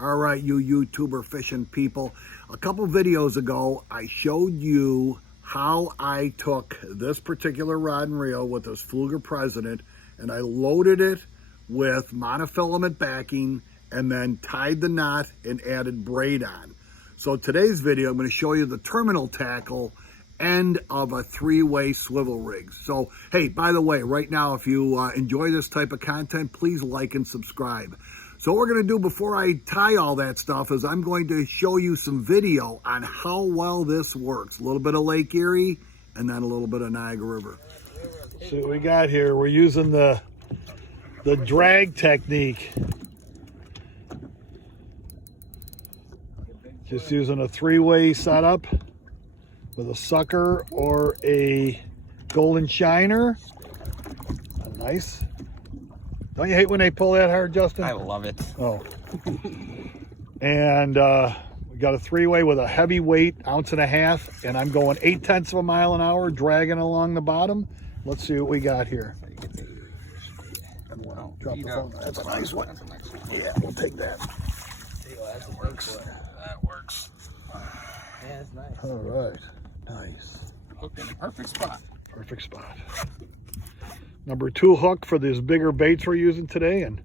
All right, you YouTuber fishing people. A couple videos ago, I showed you how I took this particular rod and reel with this Fluger President, and I loaded it with monofilament backing and then tied the knot and added braid on. So today's video, I'm going to show you the terminal tackle end of a three-way swivel rig. So, hey, by the way, right now, if you enjoy this type of content, please like and subscribe. So what we're going to do before I tie all that stuff is I'm going to show you some video on how well this works. A little bit of Lake Erie and then a little bit of Niagara River. See what we got here. We're using the drag technique. Just using a three-way setup with a sucker or a golden shiner. Nice. Don't you hate when they pull that hard, Justin? I love it. Oh. And we got a three-way with a heavy weight, 1.5 ounces, and I'm going 0.8 miles an hour, dragging along the bottom. Let's see what we got here. Drop the phone. That's a nice one. Yeah, we'll take that. That works. That works. Yeah, that's nice. All right. Nice. Hooked in the perfect spot. Perfect spot. Number 2 hook for these bigger baits we're using today, and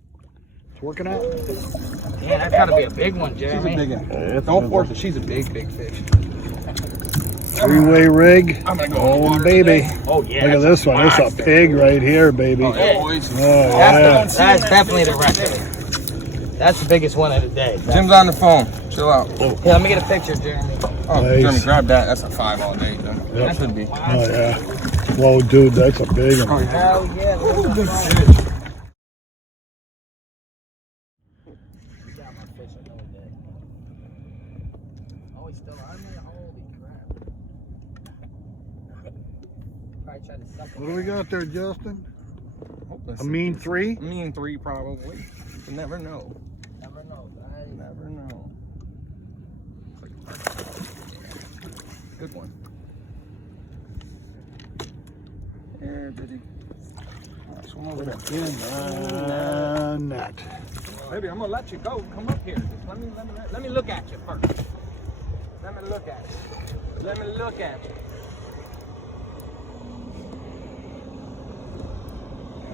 it's working out. Yeah, that's got to be a big one, Jeremy. She's a big one. Don't force it. She's a big fish. Three-way rig. I'm gonna go. Oh, baby. Oh, yeah. Look at this one. It's a pig right here, baby. Oh, yeah, boys. Oh, yeah. That's definitely the record. That's the biggest one of the day. Jim's on the phone. Chill out. Here, let me get a picture, Jeremy. Oh, Nice. Jeremy, grab that. That's a 5 all day. Jim. That should be. Oh, yeah. Whoa, dude, that's a big one. Oh, yeah. Hell yeah. Oh, good fish. Oh, he's still on there? Holy crap. What do we got there, Justin? Oh, that's A mean 3? A mean 3, probably. You never know. Never know, guys. Never know. Good one. Here, Biddy. Swim over there. Net. Baby, I'm gonna let you go. Come up here. Just let me look at you first. Let me look at you. Let me look at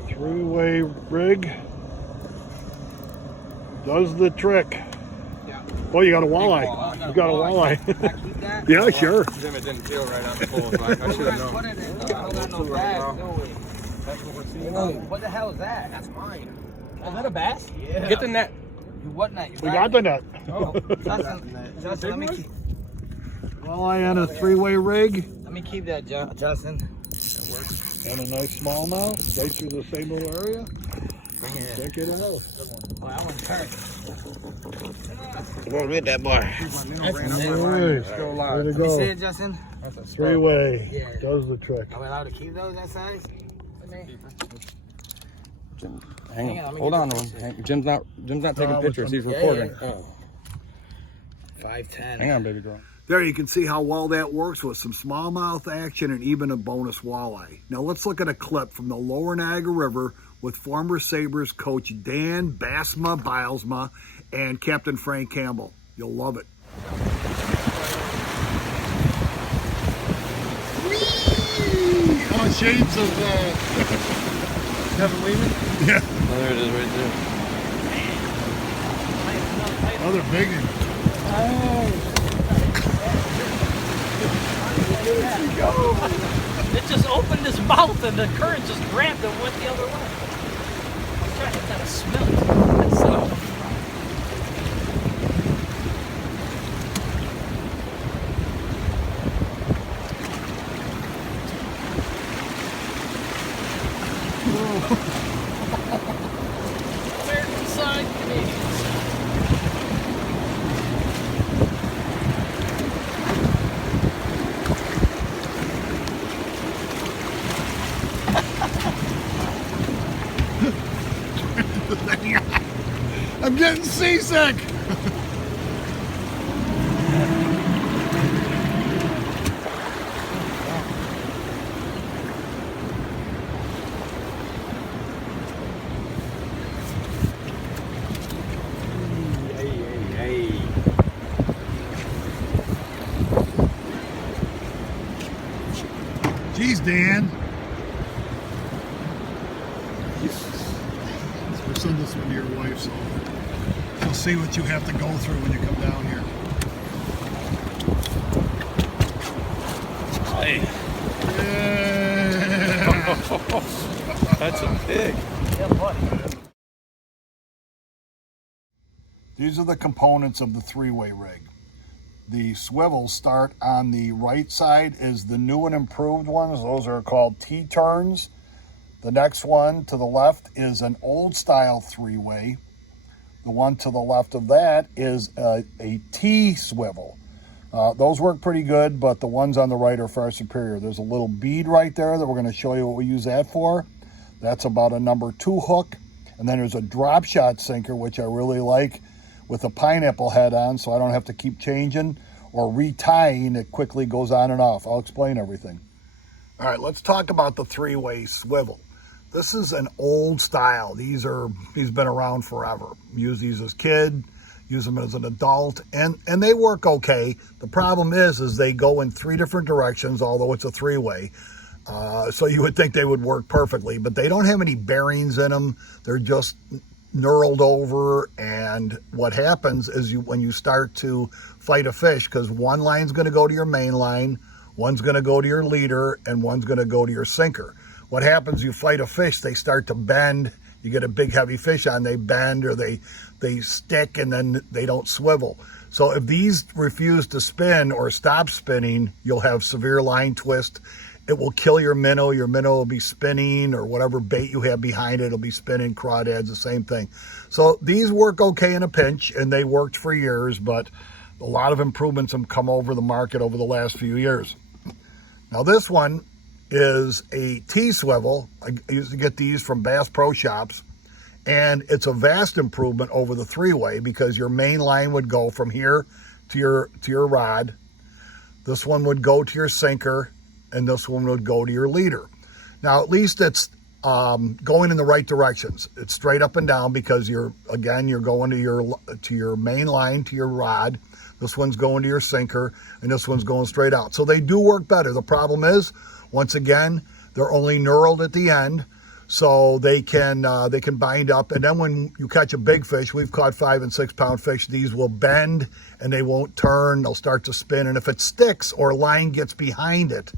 you. Three-way rig. Does the trick. Yeah. Oh, you got a walleye. You got a walleye. Can I keep that? Yeah, sure. Jim, it didn't feel right on the pole, so I should have known. Put it in. I don't got no bag, do we? That's what we're seeing. Oh, what the hell is that? That's mine. Is that a bass? Yeah. Get the net. You what net? You We got the net. Oh. Justin, let me keep. Walleye on a three-way rig. Let me keep that, Justin. That works. And a nice smallmouth. Right through the same little area. Bring it in. Check it out. Oh, that one's turned. Come on, get that bar. Nice. Still Way alive. to Let me see go. it, Justin. That's a Three-way. Yeah. Does the trick. Are we allowed to keep those that size? Jim, Hang hang on, on. let me Hold get on. the Jim's not taking pictures. He's recording. Oh. 5'10". Hang on, baby girl. There you can see how well that works with some smallmouth action and even a bonus walleye. Now let's look at a clip from the lower Niagara River with former Sabres coach Dan Basma Bilesma and Captain Frank Campbell. You'll love it. Oh, shades of Kevin Lehman? Yeah. Oh, there it is right there. Another big one. It just opened his mouth and the current just grabbed him, went the other way. I was trying to kind of smell it. American side, Canadian side. I'm getting seasick. Dan. So send this one to your wife so you'll see what you have to go through when you come down here. Hey. Yeah. That's a pig. Yeah, buddy. These are the components of the three-way rig. The swivels start on the right side is the new and improved ones. Those are called T-turns. The next one to the left is an old style three-way. The one to the left of that is a T-swivel. Those work pretty good, but the ones on the right are far superior. There's a little bead right there that we're going to show you what we use that for. That's about a number 2 hook. And then there's a drop shot sinker, which I really like, with a pineapple head on, so I don't have to keep changing or retying. It quickly goes on and off. I'll explain everything. All right, let's talk about the three-way swivel. This is an old style. These been around forever. Use these as a kid, use them as an adult, and they work okay. The problem is they go in 3 different directions, although it's a three-way. So you would think they would work perfectly, but they don't have any bearings in them. They're just knurled over, and what happens is when you start to fight a fish, because one line's going to go to your main line, one's going to go to your leader, and one's going to go to your sinker. What happens, you fight a fish, they start to bend. You get a big heavy fish on, they bend or they stick, and then they don't swivel. So if these refuse to spin or stop spinning, you'll have severe line twist. It will kill your minnow. Your minnow will be spinning, or whatever bait you have behind it will be spinning. Crawdads, the same thing. So these work okay in a pinch, and they worked for years, but a lot of improvements have come over the market over the last few years. Now this one is a T-swivel. I used to get these from Bass Pro Shops, and it's a vast improvement over the three-way because your main line would go from here to your rod. This one would go to your sinker, and this one would go to your leader. Now, at least it's going in the right directions. It's straight up and down because you're going to your main line, to your rod. This one's going to your sinker, and this one's going straight out. So they do work better. The problem is, once again, they're only knurled at the end, so they can bind up. And then when you catch a big fish, we've caught 5 and 6 pound fish, these will bend and they won't turn. They'll start to spin, and if it sticks or line gets behind it,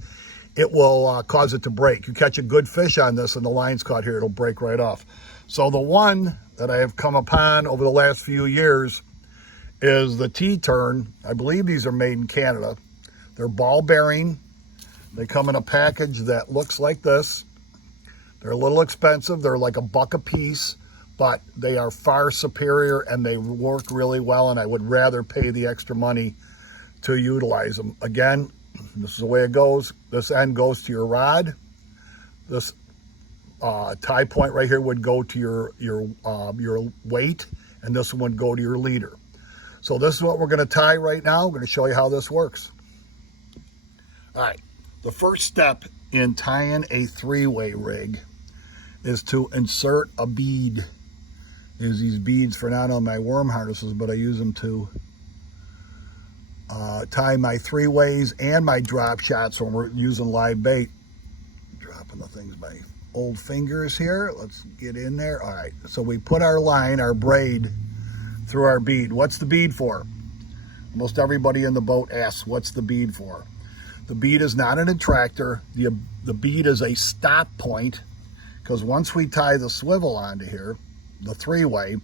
it will cause it to break. You catch a good fish on this and the line's caught here, it'll break right off. So the one that I have come upon over the last few years is the T-turn. I believe these are made in Canada. They're ball bearing. They come in a package that looks like this. They're a little expensive. They're like $1 a piece, but they are far superior and they work really well, and I would rather pay the extra money to utilize them. Again, this is the way it goes. This end goes to your rod. This tie point right here would go to your weight, and this one would go to your leader. So this is what we're going to tie right now. I'm going to show you how this works. All right. The first step in tying a three-way rig is to insert a bead. I use these beads for not only my worm harnesses, but I use them to tie my three-ways and my drop shots when we're using live bait. Dropping the things by old fingers here. Let's get in there. All right, so we put our line, our braid, through our bead. What's the bead for? Almost everybody in the boat asks, what's the bead for? The bead is not an attractor. The bead is a stop point, because once we tie the swivel onto here, the three-way,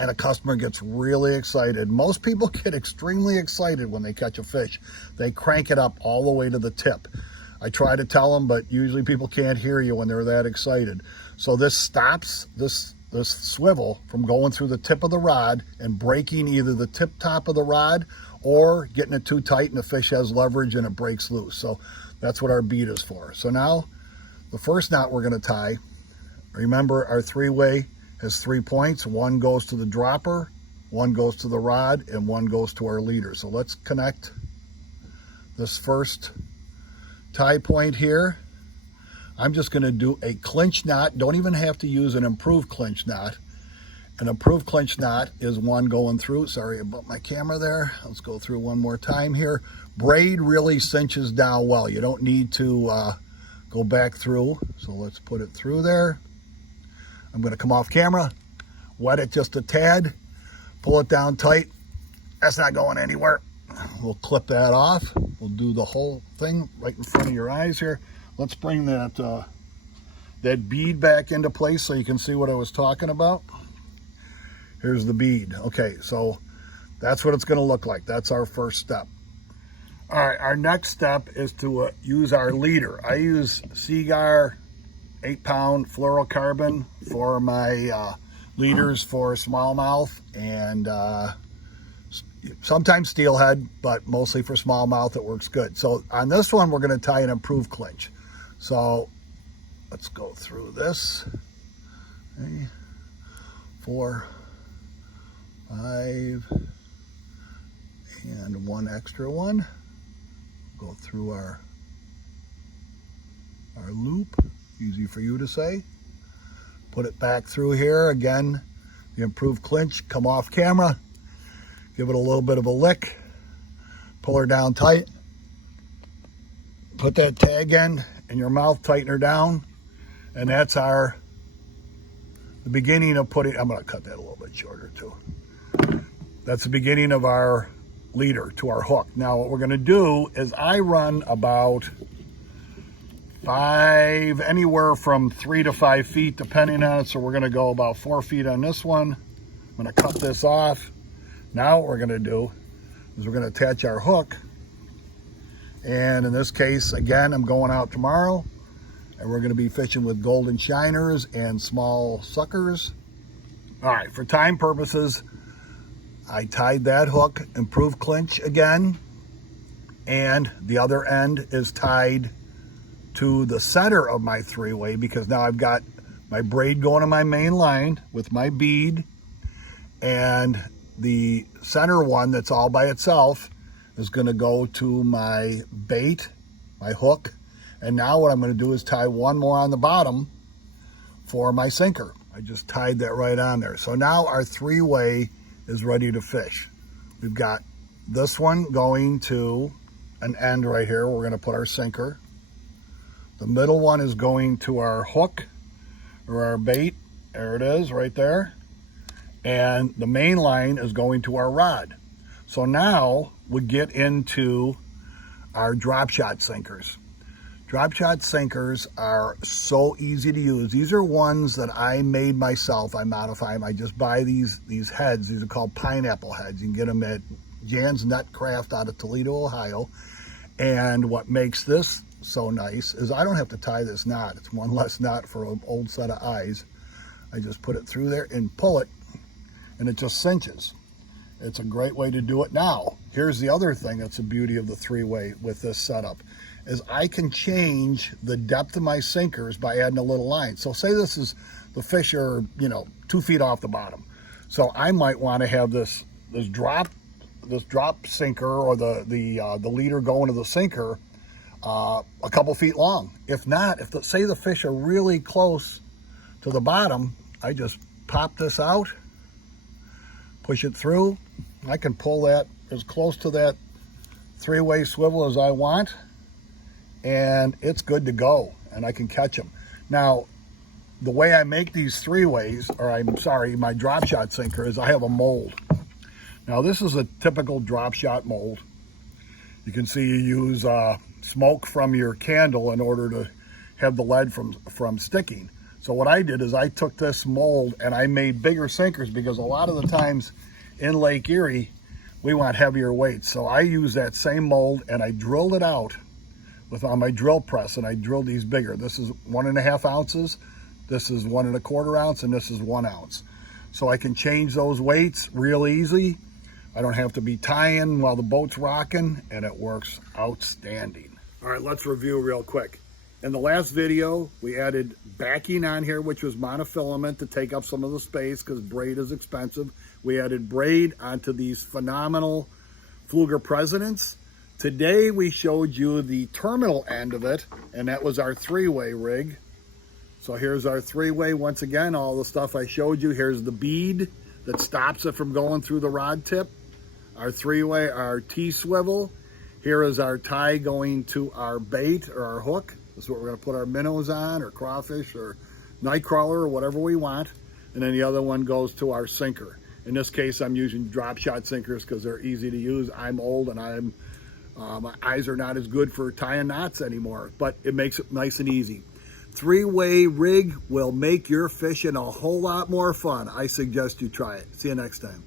and a customer gets really excited. Most people get extremely excited when they catch a fish. They crank it up all the way to the tip. I try to tell them, but usually people can't hear you when they're that excited. So this stops this swivel from going through the tip of the rod and breaking either the tip top of the rod or getting it too tight and the fish has leverage and it breaks loose. So that's what our bead is for. So now the first knot we're going to tie, remember our three-way has 3 points. One goes to the dropper, one goes to the rod, and one goes to our leader. So let's connect this first tie point here. I'm just going to do a clinch knot. Don't even have to use an improved clinch knot. An improved clinch knot is one going through. Sorry about my camera there. Let's go through one more time here. Braid really cinches down well. You don't need to go back through. So let's put it through there. I'm going to come off camera, wet it just a tad, pull it down tight. That's not going anywhere. We'll clip that off. We'll do the whole thing right in front of your eyes here. Let's bring that that bead back into place so you can see what I was talking about. Here's the bead. Okay, so that's what it's going to look like. That's our first step. All right, our next step is to use our leader. I use Seagar 8-pound fluorocarbon for my leaders for smallmouth and sometimes steelhead, but mostly for smallmouth it works good. So on this one, we're going to tie an improved clinch. So let's go through this. 3, 4, 5, and one extra one. Go through our loop, easy for you to say. Put it back through here. Again, the improved clinch, come off camera. Give it a little bit of a lick. Pull her down tight. Put that tag in your mouth, tighten her down. And that's the beginning of putting, I'm gonna cut that a little bit shorter too. That's the beginning of our leader to our hook. Now what we're gonna do is I run about anywhere from 3 to 5 feet depending on it. So we're gonna go about 4 feet on this one. I'm gonna cut this off. Now what we're gonna do is we're gonna attach our hook. And in this case, again, I'm going out tomorrow and we're gonna be fishing with golden shiners and small suckers. All right, for time purposes, I tied that hook, improved clinch again, and the other end is tied to the center of my 3-way because now I've got my braid going to my main line with my bead, and the center one that's all by itself is going to go to my bait, my hook, and now what I'm going to do is tie one more on the bottom for my sinker. I just tied that right on there. So now our 3-way is ready to fish. We've got this one going to an end right here. We're going to put our sinker. The middle one is going to our hook or our bait. There it is right there. And the main line is going to our rod. So now we get into our drop shot sinkers. Drop shot sinkers are so easy to use. These are ones that I made myself. I modify them. I just buy these heads. These are called pineapple heads. You can get them at Jan's Nut Craft out of Toledo, Ohio. And what makes this so nice is I don't have to tie this knot. It's one less knot for an old set of eyes. I just put it through there and pull it, and it just cinches. It's a great way to do it. Now, here's the other thing that's the beauty of the 3-way with this setup, is I can change the depth of my sinkers by adding a little line. So say this is, the fish are, 2 feet off the bottom. So I might want to have this drop sinker or the leader going to the sinker a couple feet long. If not, say the fish are really close to the bottom, I just pop this out, push it through. I can pull that as close to that 3-way swivel as I want, and it's good to go, and I can catch them. Now, the way I make these 3-ways, my drop shot sinker, is I have a mold. Now, this is a typical drop shot mold. You can see you use smoke from your candle in order to have the lead from sticking. So what I did is I took this mold and I made bigger sinkers, because a lot of the times in Lake Erie, we want heavier weights. So I used that same mold and I drilled it out on my drill press, and I drilled these bigger. This is 1.5 ounces, this is 1 1/4 ounce, and this is 1 ounce. So I can change those weights real easy. I don't have to be tying while the boat's rocking, and it works outstanding. All right, let's review real quick. In the last video, we added backing on here, which was monofilament to take up some of the space because braid is expensive. We added braid onto these phenomenal Fluger Presidents. Today, we showed you the terminal end of it, and that was our 3-way rig. So here's our 3-way. Once again, all the stuff I showed you. Here's the bead that stops it from going through the rod tip. Our 3-way, our T-swivel. Here is our tie going to our bait or our hook. This is what we're going to put our minnows on, or crawfish, or night crawler, or whatever we want. And then the other one goes to our sinker. In this case, I'm using drop shot sinkers because they're easy to use. I'm old and my eyes are not as good for tying knots anymore, but it makes it nice and easy. 3-way rig will make your fishing a whole lot more fun. I suggest you try it. See you next time.